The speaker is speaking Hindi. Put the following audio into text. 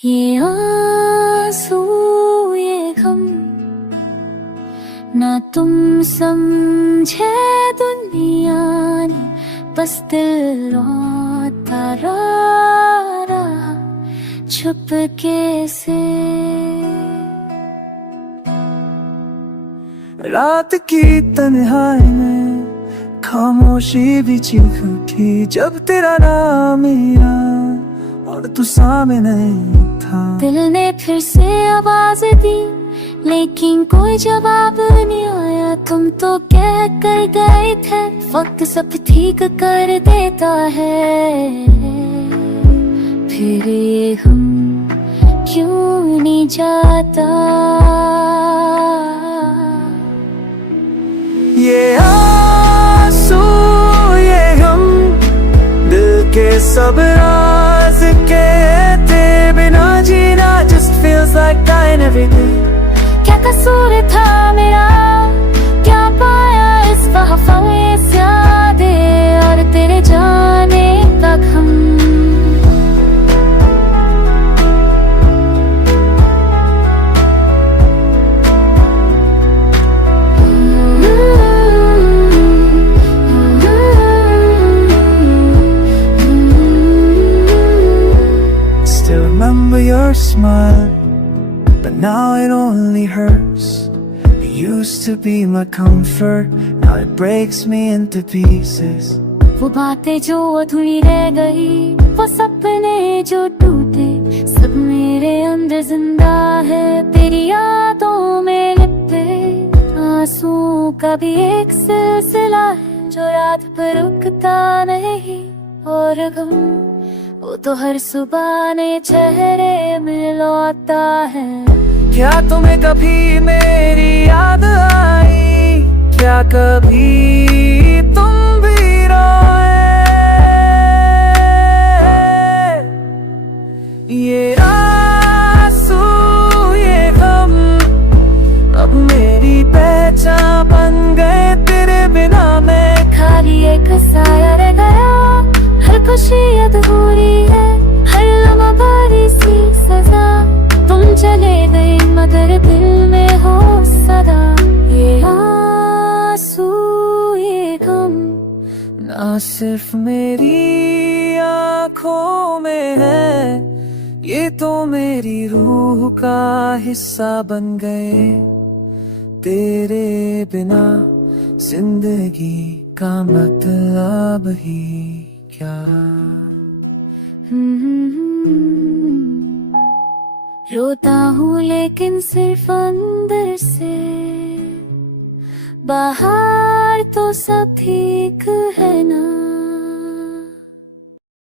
ये आंसू ये गम ना तुम समझे दुनिया ने, बस दिल रोता रहा चुपके से। रात की तन्हाई में खामोशी भी चीख उठी जब तेरा नाम आया और तू सामने नहीं था। दिल ने फिर से आवाज दी लेकिन कोई जवाब नहीं आया। तुम तो कह कर गए थे वक्त सब ठीक कर देता है, फिर ये हम क्यों नहीं जाता। ये आंसू ये गम दिल के सब राज कहते बिना जीना just feels like dying every day। क्या कसूर था मेरा, क्या पाया इस वफा में ज़्यादा और तेरे जाने तक हम। Still remember your smile, but now it only hurts। You used to be my comfort, now it breaks me into pieces। वो बातें जो अधूरी रह गई, वो सपने जो टूटे, सब मेरे अंदर जिंदा है तेरी यादों में लिपटे। आंसू का भी एक सिलसिला है जो याद पर रुकता नहीं, और गम वो तो हर सुबह नए चेहरे में लौटता है। क्या तुम्हें कभी मेरी याद आई, क्या कभी तुम भी रोए। ये आंसू ये गम अब मेरी पहचान बन गए, तेरे बिना मैं खाली एक साया रह गया। हर खुशी अधूरी है, हर लम्हा भारी सी सजा। तुम चले गए मगर दिल में हो सदा। ये आंसू ये गम ना सिर्फ मेरी आँखों में है, ये तो मेरी रूह का हिस्सा बन गए। तेरे बिना जिंदगी का मतलब ही क्या। रोता हूँ लेकिन सिर्फ अंदर से, बाहर तो सब ठीक है ना।